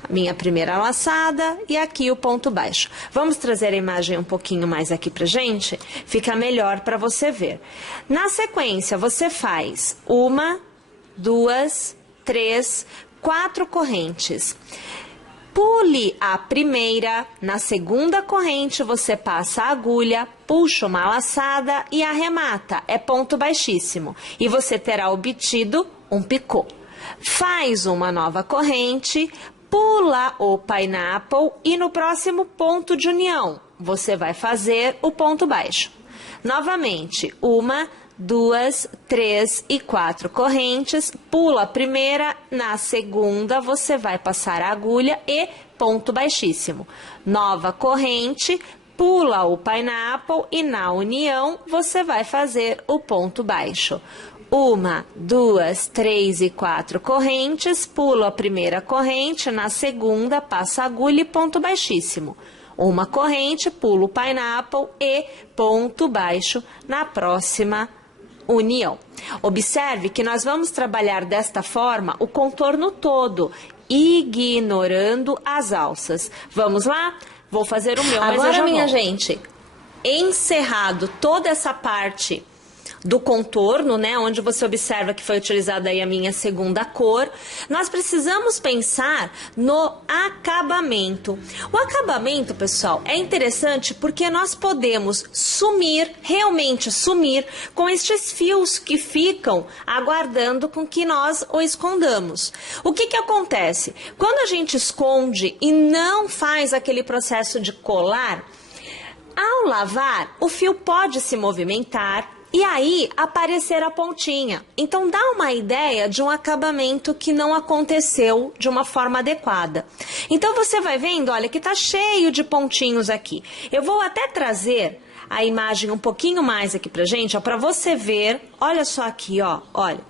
a minha primeira laçada e aqui o ponto baixo. Vamos trazer a imagem um pouquinho mais aqui pra gente? Fica melhor para você ver. Na sequência, você faz 1, 2, 3, 4 correntes. Pule a primeira, na segunda corrente você passa a agulha, puxa uma laçada e arremata, é ponto baixíssimo. E você terá obtido um picô. Faz uma nova corrente, pula o pineapple e no próximo ponto de união você vai fazer o ponto baixo. Novamente, 1, 2, 3 e 4 correntes, pula a primeira, na segunda você vai passar a agulha e ponto baixíssimo. Nova corrente, pula o pineapple e na união você vai fazer o ponto baixo. 1, 2, 3 e 4 correntes, pula a primeira corrente, na segunda passa a agulha e ponto baixíssimo. Uma corrente, pula o pineapple e ponto baixo na próxima união. Observe que nós vamos trabalhar desta forma o contorno todo, ignorando as alças. Vamos lá? Vou fazer o meu, mas agora, minha gente, encerrado toda essa parte do contorno, né, onde você observa que foi utilizada aí a minha segunda cor, nós precisamos pensar no acabamento. O acabamento, pessoal, é interessante porque nós podemos sumir, realmente sumir, com estes fios que ficam aguardando com que nós o escondamos. O que que acontece? Quando a gente esconde e não faz aquele processo de colar, ao lavar, o fio pode se movimentar, e aí aparecer a pontinha. Então dá uma ideia de um acabamento que não aconteceu de uma forma adequada. Então você vai vendo, olha, que tá cheio de pontinhos aqui. Eu vou até trazer a imagem um pouquinho mais aqui pra gente, ó, pra você ver. Olha só aqui, ó, olha.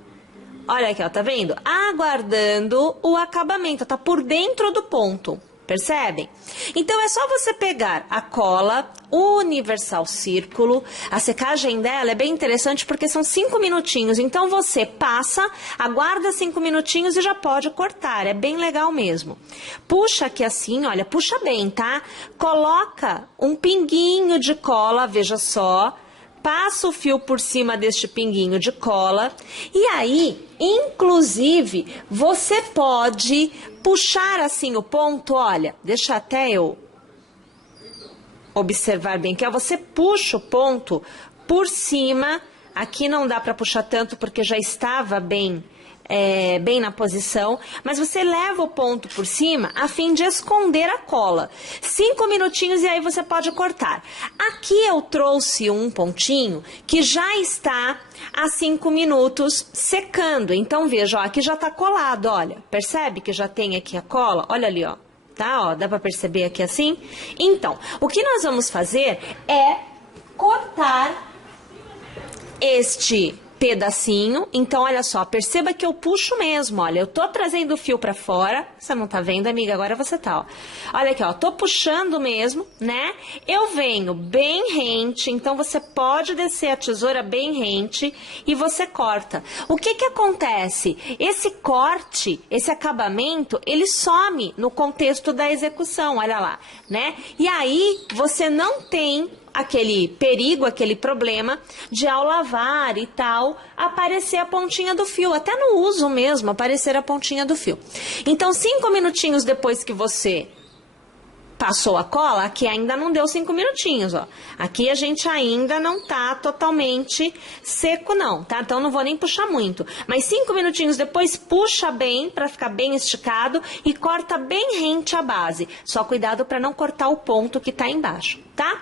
Olha aqui, ó, tá vendo? Aguardando o acabamento, tá por dentro do ponto. Percebem? Então, é só você pegar a cola Universal Círculo. A secagem dela é bem interessante porque são 5 minutinhos. Então, você passa, aguarda 5 minutinhos e já pode cortar. É bem legal mesmo. Puxa aqui assim, olha, puxa bem, tá? Coloca um pinguinho de cola, veja só. Passa o fio por cima deste pinguinho de cola e aí, inclusive, você pode puxar assim o ponto, olha, deixa até eu observar bem, que é você puxa o ponto por cima, aqui não dá para puxar tanto porque já estava bem na posição, mas você leva o ponto por cima a fim de esconder a cola. 5 minutinhos e aí você pode cortar. Aqui eu trouxe um pontinho que já está há 5 minutos secando. Então veja, ó, aqui já está colado, olha. Percebe que já tem aqui a cola? Olha ali, ó. Tá, ó, dá para perceber aqui assim? Então, o que nós vamos fazer é cortar este pedacinho. Então, olha só, perceba que eu puxo mesmo, olha, eu tô trazendo o fio pra fora, você não tá vendo, amiga, agora você tá, ó. Olha aqui, ó, tô puxando mesmo, né? Eu venho bem rente, então você pode descer a tesoura bem rente e você corta. O que que acontece? Esse corte, esse acabamento, ele some no contexto da execução, olha lá, né? E aí, você não tem aquele perigo, aquele problema de ao lavar e tal, aparecer a pontinha do fio, até no uso mesmo, aparecer a pontinha do fio. Então, 5 minutinhos depois que você Passou a cola, aqui ainda não deu 5 minutinhos, ó. Aqui a gente ainda não tá totalmente seco não, tá? Então não vou nem puxar muito. Mas 5 minutinhos depois, puxa bem, pra ficar bem esticado e corta bem rente a base. Só cuidado pra não cortar o ponto que tá embaixo, tá?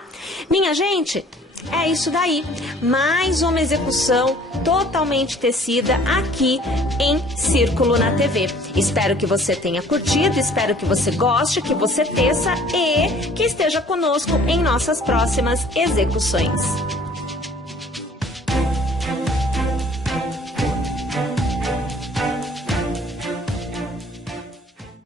Minha gente, é isso daí. Mais uma execução totalmente tecida aqui em Círculo na TV. Espero que você tenha curtido, espero que você goste, que você teça e que esteja conosco em nossas próximas execuções.